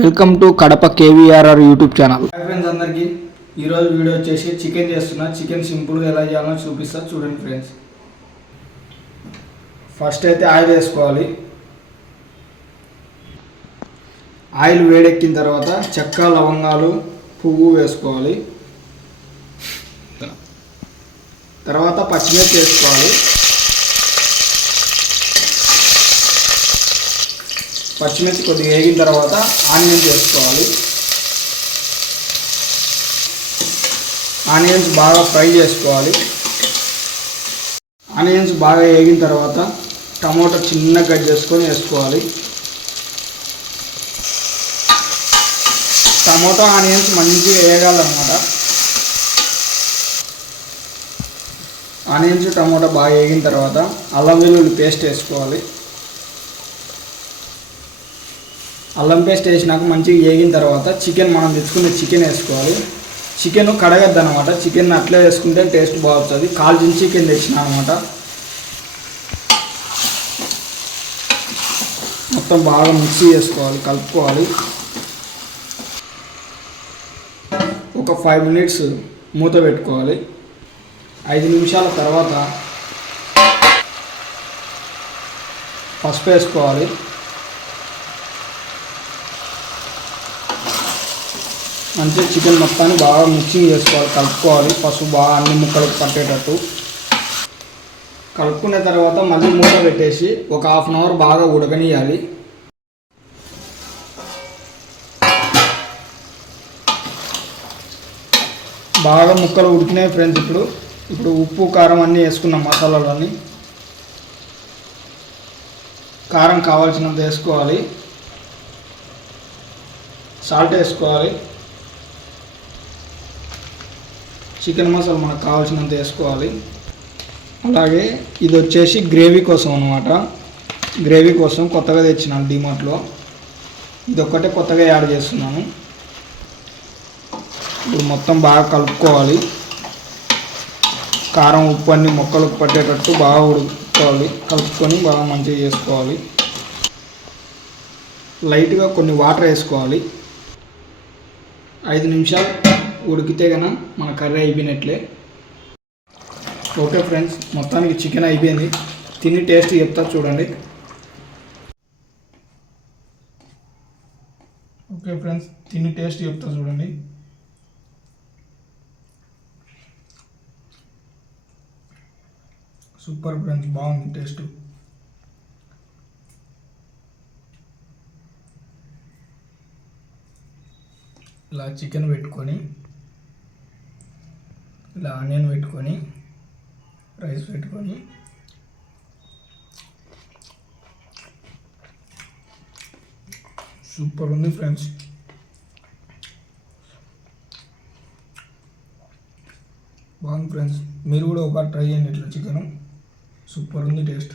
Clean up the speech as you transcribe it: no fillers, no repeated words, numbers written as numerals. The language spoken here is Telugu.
Welcome to Kadapa KVRR YouTube channel. Hi friends అందరికీ ఈరోజు వీడియో వచ్చేసి చికెన్ చేస్తున్నా. చికెన్ సింపుల్గా ఎలా చేయాలో చూపిస్తా చూడండి ఫ్రెండ్స్. ఫస్ట్ అయితే ఆయిల్ వేసుకోవాలి. ఆయిల్ వేడెక్కిన తర్వాత చెక్క లవంగాలు పువ్వు వేసుకోవాలి. తర్వాత పచ్చిమిర్చి వేసుకోవాలి. పచ్చిమిర్చి కొద్దిగా వేగిన తర్వాత ఆనియన్స్ వేసుకోవాలి. ఆనియన్స్ బాగా ఫ్రై చేసుకోవాలి. ఆనియన్స్ బాగా వేగిన తర్వాత టమోటా చిన్నగా కట్ చేసుకొని వేసుకోవాలి. టమోటా ఆనియన్స్ మంచిగా వేగాలన్నమాట. ఆనియన్స్ టమోటా బాగా వేగిన తర్వాత అల్లం వెల్లుల్లి పేస్ట్ వేసుకోవాలి. అల్లం పేస్ట్ వేసినాక మంచిగా వేగిన తర్వాత మనం తెచ్చుకునే చికెన్ వేసుకోవాలి. చికెన్ కడగద్దు అనమాట. చికెన్ అట్లే వేసుకుంటే టేస్ట్ బాగుంటుంది. కాల్చిన చికెన్ తెచ్చిన అనమాట. మొత్తం బాగా మిక్సీ చేసుకోవాలి, కలుపుకోవాలి. ఒక 5 minutes మూత పెట్టుకోవాలి. 5 నిమిషాల తర్వాత పసుపు వేసుకోవాలి. మంచిగా చికెన్ మొత్తాన్ని బాగా మిక్సింగ్ చేసుకోవాలి, కలుపుకోవాలి. పసుపు బాగా అన్ని ముక్కలకు పట్టేటట్టు కలుపుకున్న తర్వాత మళ్ళీ మూత పెట్టేసి ఒక 1/2 hour బాగా ఉడకనియాలి. బాగా ముక్కలు ఉడికినాయి ఫ్రెండ్స్. ఇప్పుడు ఉప్పు కారం అన్నీ వేసుకున్నాం. మసాలాలన్నీ కారం కావాల్సినంత వేసుకోవాలి. సాల్ట్ వేసుకోవాలి. చికెన్ మసాలా మనకు కావాల్సినంత వేసుకోవాలి. అలాగే ఇది వచ్చేసి గ్రేవీ కోసం అనమాట. గ్రేవీ కోసం కొత్తగా తెచ్చినాను డిమార్ట్లో. ఇది ఒక్కటే కొత్తగా యాడ్ చేస్తున్నాను. ఇప్పుడు మొత్తం బాగా కలుపుకోవాలి. కారం ఉప్పు అన్ని ముక్కలకు పట్టేటట్టు బాగా ఉడుకోవాలి. కలుపుకొని బాగా మంచిగా చేసుకోవాలి. లైట్గా కొన్ని వాటర్ వేసుకోవాలి. 5 నిమిషాలు ఉడికితే కనుక మన కర్రీ అయిపోయినట్లే. ఓకే ఫ్రెండ్స్, మొత్తానికి చికెన్ అయిపోయింది. తిని టేస్ట్ చెప్తా చూడండి. ఓకే ఫ్రెండ్స్, తిని టేస్ట్ చెప్తా చూడండి. సూపర్ ఫ్రెండ్స్, బాగుంది టేస్ట్. ఇలా చికెన్ పెట్టుకొని, ఇలా ఆనియన్ పెట్టుకొని, రైస్ పెట్టుకొని, సూపర్ ఉంది ఫ్రెండ్స్. బాగుంది ఫ్రెండ్స్, మీరు కూడా ఒకసారి ట్రై చేయండి. ఇట్లా చికెన్ సూపర్ ఉంది టేస్ట్.